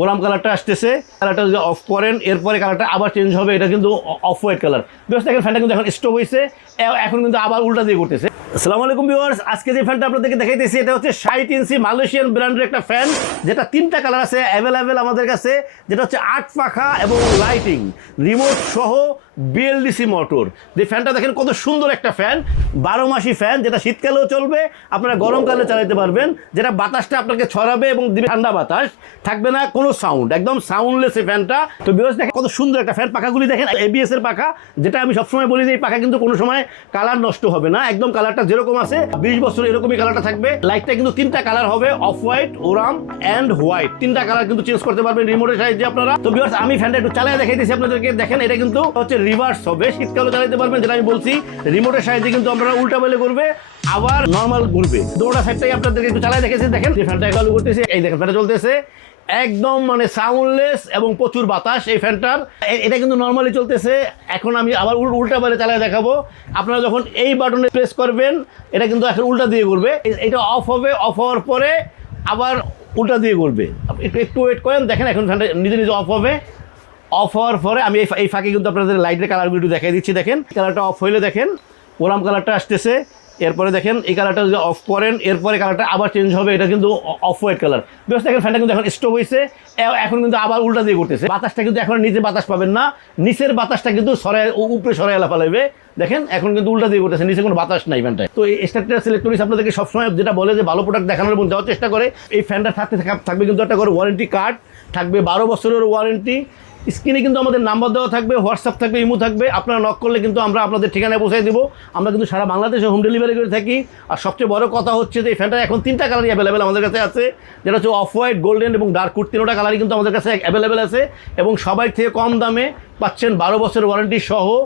ওরাম কালারটা আসতেছে, কালারটা যদি অফ করেন এরপরে কালারটা আবার চেঞ্জ হবে, এটা কিন্তু অফ হোয়াইট কালার। বিকজ দেখেন ফ্যানটা কিন্তু এখন স্টপ হয়েছে, এখন কিন্তু আবার উল্টা দিয়ে করতেছে। আসসালামু আলাইকুম ভিউয়ার্স, আজকে যে ফ্যানটা আপনাদেরকে দেখাইতেছি এটা হচ্ছে 60 ইঞ্চি মালয়েশিয়ান ব্র্যান্ডের একটা ফ্যান, যেটা তিনটা কালার আছে অ্যাভেলেবেল আমাদের কাছে, যেটা হচ্ছে 8 পাখা এবং লাইটিং রিমোট সহ বিএলডিসি মোটর। যে ফ্যানটা দেখেন কত সুন্দর একটা ফ্যান, 12 মাসি ফ্যান, যেটা শীতকালেও চলবে, আপনারা গরমকালে চালাতে পারবেন, যেটা বাতাসটা আপনাকে ছড়াবে এবং দিবে ঠান্ডা বাতাস, থাকবে না কোনো সাউন্ড, একদম সাউন্ডলেস এই ফ্যানটা। তো ভিউয়ার্স দেখেন কত সুন্দর একটা ফ্যান, পাখাগুলি দেখেন এবিএস এর পাখা, যেটা আমি সবসময় বলি যে এই পাখা কিন্তু কোনো সময় কালার নষ্ট হবে না, একদম কালারটা যেরকম আছে 20 বছর এরকমই কালারটা থাকবে। লাইটটা কিন্তু তিনটা কালার হবে, off white, Oram and white, তিনটা কালার কিন্তু চেঞ্জ করতে পারবেন রিমোটের সাহায্যে আপনারা। তো ভিউয়ার্স আমি ফ্যানটা একটু চালিয়ে দেখাইতেছি আপনাদেরকে, দেখেন এটা কিন্তু হচ্ছে রিভার্স হবে, শীতকালে চালাতে পারবেন, যেটা আমি বলছি রিমোটের সাহায্যে কিন্তু আপনারা উল্টা বেলে করবে আবার নর্মাল ঘুরবে। দুটোটা সাইডটাই আপনাদেরকে একটু চালিয়ে দেখেছি, দেখেন যে ফ্যানটা চালু করতেছে, এই দেখেন ফ্যানটা চলতেছে একদম মানে সাউন্ডলেস এবং প্রচুর বাতাস এই ফ্যানটার। এটা কিন্তু নর্মালি চলতেছে, এখন আমি আবার উল্টা বাইরে চালিয়ে দেখাবো। আপনারা যখন এই বাটনে প্রেস করবেন এটা কিন্তু এখন উল্টা দিয়ে করবে, এটা অফ হবে, অফ হওয়ার পরে আবার উল্টা দিয়ে করবে। একটু ওয়েট করেন, দেখেন এখন ফ্যানটা নিজে নিজে অফ হবে। অফ হওয়ার পরে আমি এই ফাঁকে কিন্তু আপনাদের লাইটের কালারগুলো একটু দেখাই দিচ্ছি। দেখেন কালারটা অফ হইলে দেখেন ওরাম কালারটা আসতেছে, এরপরে দেখেন এই কালারটা যদি অফ করেন এরপরে কালারটা আবার চেঞ্জ হবে, এটা কিন্তু অফ হোয়াইট কালার। বিকজ দেখেন ফ্যানটা কিন্তু এখন স্টপ হয়েছে, এখন কিন্তু আবার উল্টা দিয়ে করতেছে। বাতাসটা কিন্তু এখন নিচে বাতাস পাবেন না, নিচের বাতাসটা কিন্তু সরাই উপরে সরাই এলা ফেলাবে। দেখেন এখন কিন্তু উল্টা দিয়ে করতেছে, নিচে কোনো বাতাস নাই ফ্যানটায়। তো এই স্টারটেস ইলেকট্রনিক্স আপনাদেরকে সবসময় যেটা বলে যে ভালো প্রোডাক্ট দেখানোর এবং দেওয়ার চেষ্টা করে। এই ফ্যানটা থাকবে কিন্তু একটা করে ওয়ারেন্টি কার্ড থাকবে, 12 বছরের ওয়ারেন্টি। স্ক্রিনে কিন্তু আমাদের নাম্বার দেওয়া থাকবে, হোয়াটসঅ্যাপ থাকবে, ইমো থাকবে, আপনারা নক করলে কিন্তু আমরা আপনাদের ঠিকানায় পৌঁছে দেবো। আমরা কিন্তু সারা বাংলাদেশে হোম ডেলিভারি করে থাকি। আর সবচেয়ে বড় কথা হচ্ছে যে এই ফ্যানটা এখন তিনটা কালারই অ্যাভেলেবেল আমাদের কাছে আছে, যেটা হচ্ছে অফ হোয়াইট, গোল্ডেন এবং ডার্ক উড, তিনটা কালারই কিন্তু আমাদের কাছে অ্যাভেলেবেল আছে এবং সবাই থেকে কম দামে পাচ্ছেন 12 বছরের ওয়ারেন্টি সহ।